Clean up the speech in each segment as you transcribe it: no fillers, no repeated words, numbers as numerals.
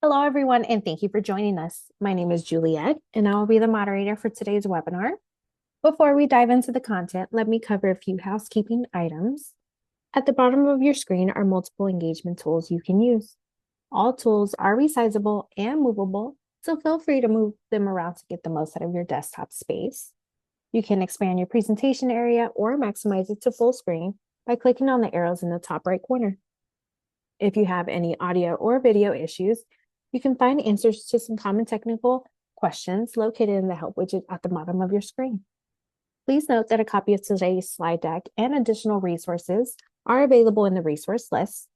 Hello, everyone, and thank you for joining us. My name is Juliet, and I will be the moderator for today's webinar. Before we dive into the content, let me cover a few housekeeping items. At the bottom of your screen are multiple engagement tools you can use. All tools are resizable and movable, so feel free to move them around to get the most out of your desktop space. You can expand your presentation area or maximize it to full screen by clicking on the arrows in the top right corner. If you have any audio or video issues, you can find answers to some common technical questions located in the help widget at the bottom of your screen. Please note that a copy of today's slide deck and additional resources are available in the resource list.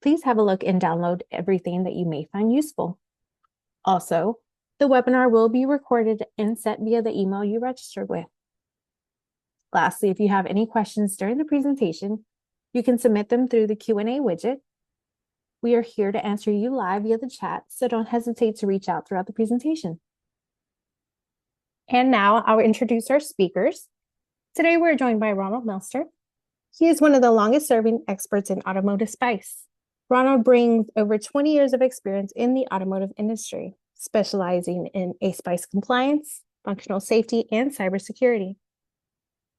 Please have a look and download everything that you may find useful. Also, the webinar will be recorded and sent via the email you registered with. Lastly, if you have any questions during the presentation, you can submit them through the Q&A widget. We are here to answer you live via the chat, so don't hesitate to reach out throughout the presentation. And now I'll introduce our speakers. Today we're joined by Ronald Melster. He is one of the longest serving experts in automotive SPICE. Ronald brings over 20 years of experience in the automotive industry, specializing in ASPICE compliance, functional safety, and cybersecurity.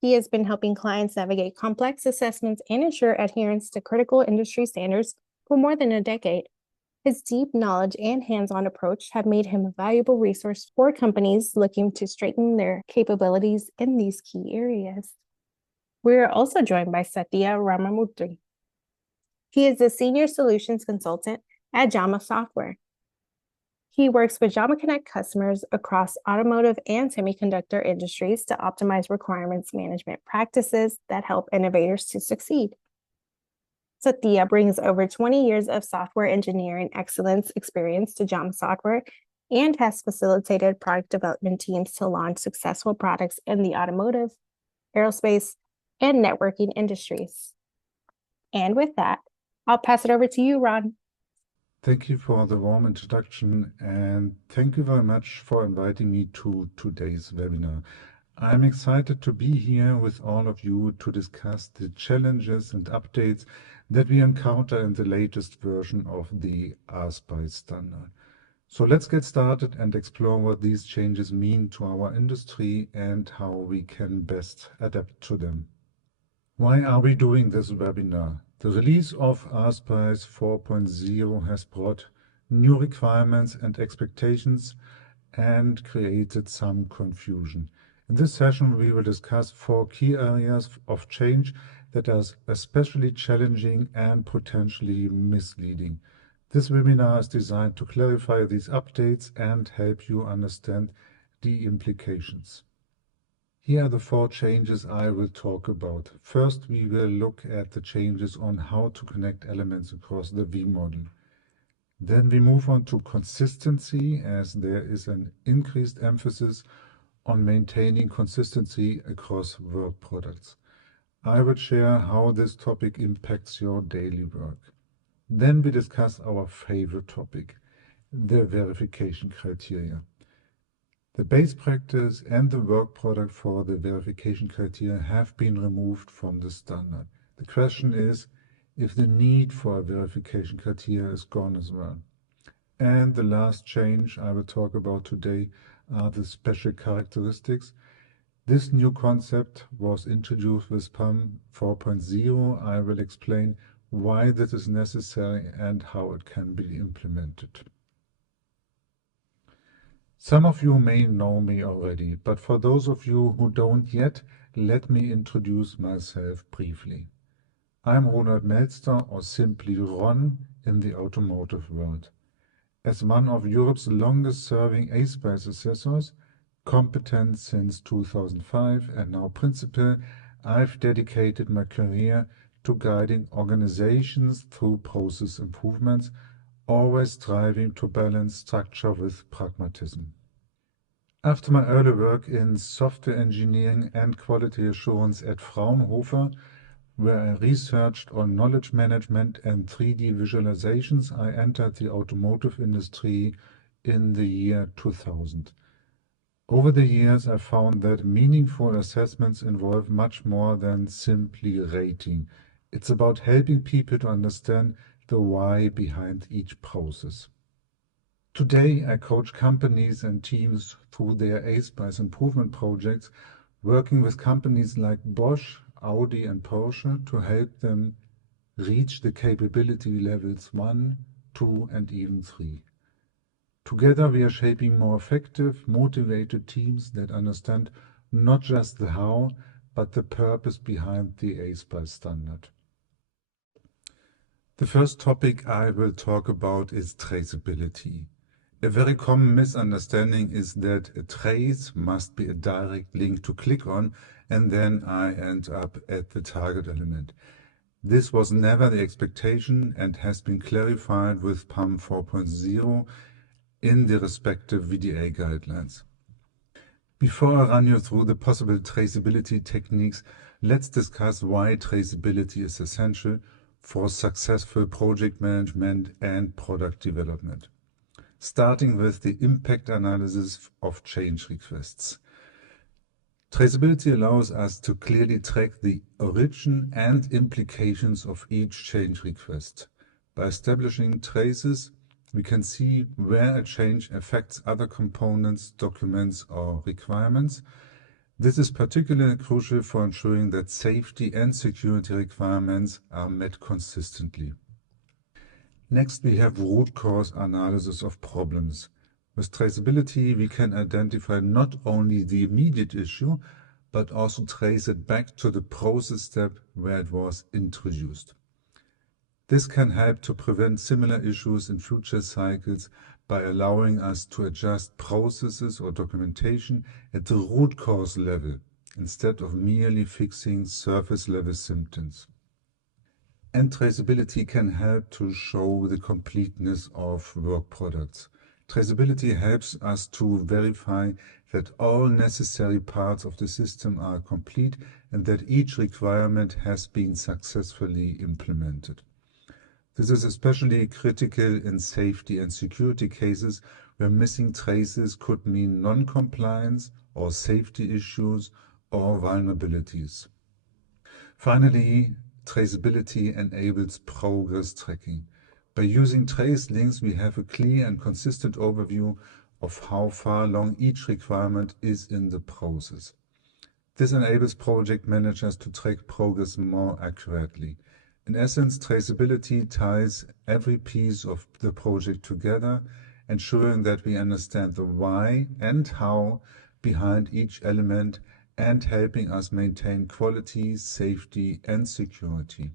He has been helping clients navigate complex assessments and ensure adherence to critical industry standards for more than a decade. His deep knowledge and hands-on approach have made him a valuable resource for companies looking to strengthen their capabilities in these key areas. We are also joined by Sathiya Ramamoorthy. He is a senior solutions consultant at Jama Software. He works with Jama Connect customers across automotive and semiconductor industries to optimize requirements management practices that help innovators to succeed. Sathiya brings over 20 years of software engineering excellence experience to Jama Software and has facilitated product development teams to launch successful products in the automotive, aerospace, and networking industries. And with that, I'll pass it over to you, Ron. Thank you for the warm introduction, and thank you very much for inviting me to today's webinar. I'm excited to be here with all of you to discuss the challenges and updates that we encounter in the latest version of the ASPICE standard. So let's get started and explore what these changes mean to our industry and how we can best adapt to them. Why are we doing this webinar? The release of ASPICE 4.0 has brought new requirements and expectations and created some confusion. In this session, we will discuss 4 key areas of change that are especially challenging and potentially misleading. This webinar is designed to clarify these updates and help you understand the implications. Here are the 4 changes I will talk about. First, we will look at the changes on how to connect elements across the V model. Then we move on to consistency, as there is an increased emphasis on maintaining consistency across work products. I will share how this topic impacts your daily work. Then we discuss our favorite topic, the verification criteria. The base practice and the work product for the verification criteria have been removed from the standard. The question is if the need for a verification criteria is gone as well. And the last change I will talk about today are the special characteristics. This new concept was introduced with PAM 4.0. I will explain why this is necessary and how it can be implemented. Some of you may know me already, but for those of you who don't yet, let me introduce myself briefly. I'm Ronald Melster, or simply Ron, in the automotive world. As one of Europe's longest-serving ASPICE assessors, competent since 2005 and now principal, I've dedicated my career to guiding organizations through process improvements, always striving to balance structure with pragmatism. After my early work in software engineering and quality assurance at Fraunhofer, where I researched on knowledge management and 3D visualizations, I entered the automotive industry in the year 2000. Over the years, I found that meaningful assessments involve much more than simply rating. It's about helping people to understand the why behind each process. Today, I coach companies and teams through their ASPICE improvement projects, working with companies like Bosch, Audi, and Porsche to help them reach the capability levels 1, 2, and even 3. Together, we are shaping more effective, motivated teams that understand not just the how, but the purpose behind the ASPICE standard. The first topic I will talk about is traceability. A very common misunderstanding is that a trace must be a direct link to click on, and then I end up at the target element. This was never the expectation and has been clarified with PAM 4.0 in the respective VDA guidelines. Before I run you through the possible traceability techniques, let's discuss why traceability is essential for successful project management and product development. Starting with the impact analysis of change requests. Traceability allows us to clearly track the origin and implications of each change request. By establishing traces, we can see where a change affects other components, documents, or requirements. This is particularly crucial for ensuring that safety and security requirements are met consistently. Next, we have root cause analysis of problems. With traceability, we can identify not only the immediate issue, but also trace it back to the process step where it was introduced. This can help to prevent similar issues in future cycles by allowing us to adjust processes or documentation at the root cause level, instead of merely fixing surface level symptoms. And traceability can help to show the completeness of work products. Traceability helps us to verify that all necessary parts of the system are complete and that each requirement has been successfully implemented. This is especially critical in safety and security cases where missing traces could mean non-compliance or safety issues or vulnerabilities. Finally, traceability enables progress tracking. By using trace links, we have a clear and consistent overview of how far along each requirement is in the process. This enables project managers to track progress more accurately. In essence, traceability ties every piece of the project together, ensuring that we understand the why and how behind each element and helping us maintain quality, safety, and security.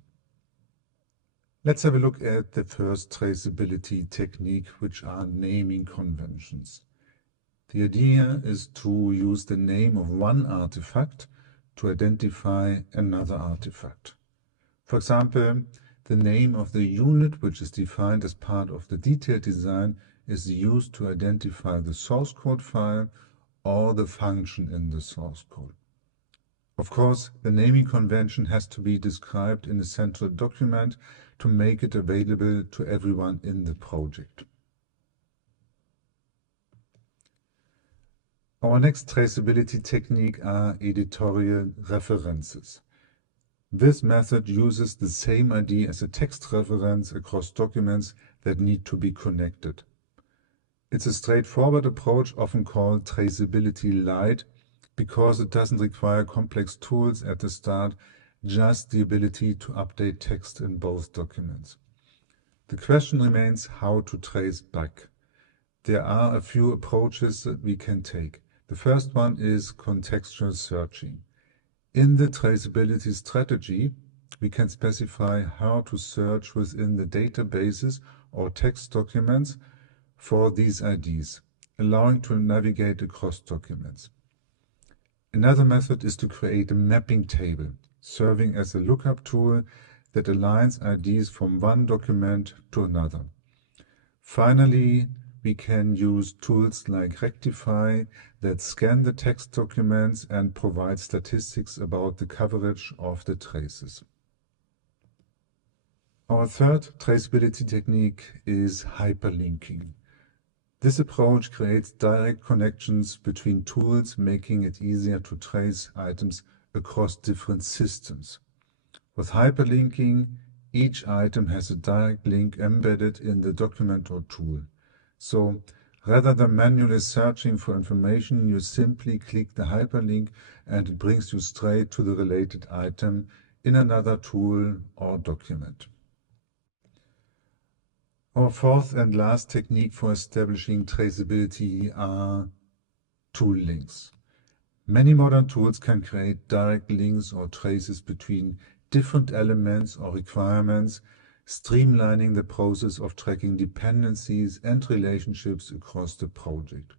Let's have a look at the first traceability technique, which are naming conventions. The idea is to use the name of one artifact to identify another artifact. For example, the name of the unit, which is defined as part of the detailed design, is used to identify the source code file or the function in the source code. Of course, the naming convention has to be described in a central document to make it available to everyone in the project. Our next traceability technique are editorial references. This method uses the same ID as a text reference across documents that need to be connected. It's a straightforward approach, often called traceability light, because it doesn't require complex tools at the start, just the ability to update text in both documents. The question remains how to trace back. There are a few approaches that we can take. The first one is contextual searching. In the traceability strategy, we can specify how to search within the databases or text documents for these IDs, allowing to navigate across documents. Another method is to create a mapping table, serving as a lookup tool that aligns IDs from one document to another. Finally, we can use tools like Rectify that scan the text documents and provide statistics about the coverage of the traces. Our third traceability technique is hyperlinking. This approach creates direct connections between tools, making it easier to trace items across different systems. With hyperlinking, each item has a direct link embedded in the document or tool. So rather than manually searching for information, you simply click the hyperlink and it brings you straight to the related item in another tool or document. Our fourth and last technique for establishing traceability are tool links. Many modern tools can create direct links or traces between different elements or requirements, streamlining the process of tracking dependencies and relationships across the project.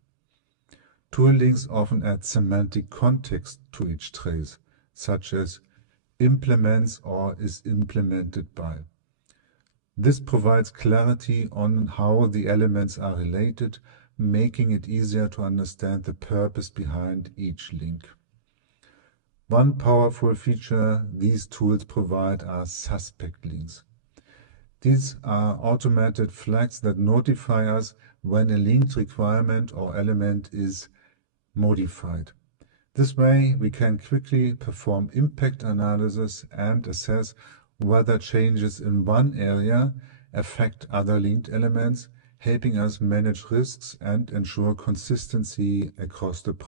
Tool links often add semantic context to each trace, such as implements or is implemented by. This provides clarity on how the elements are related, making it easier to understand the purpose behind each link. One powerful feature these tools provide are suspect links. These are automated flags that notify us when a linked requirement or element is modified. This way, we can quickly perform impact analysis and assess whether changes in one area affect other linked elements, helping us manage risks and ensure consistency across the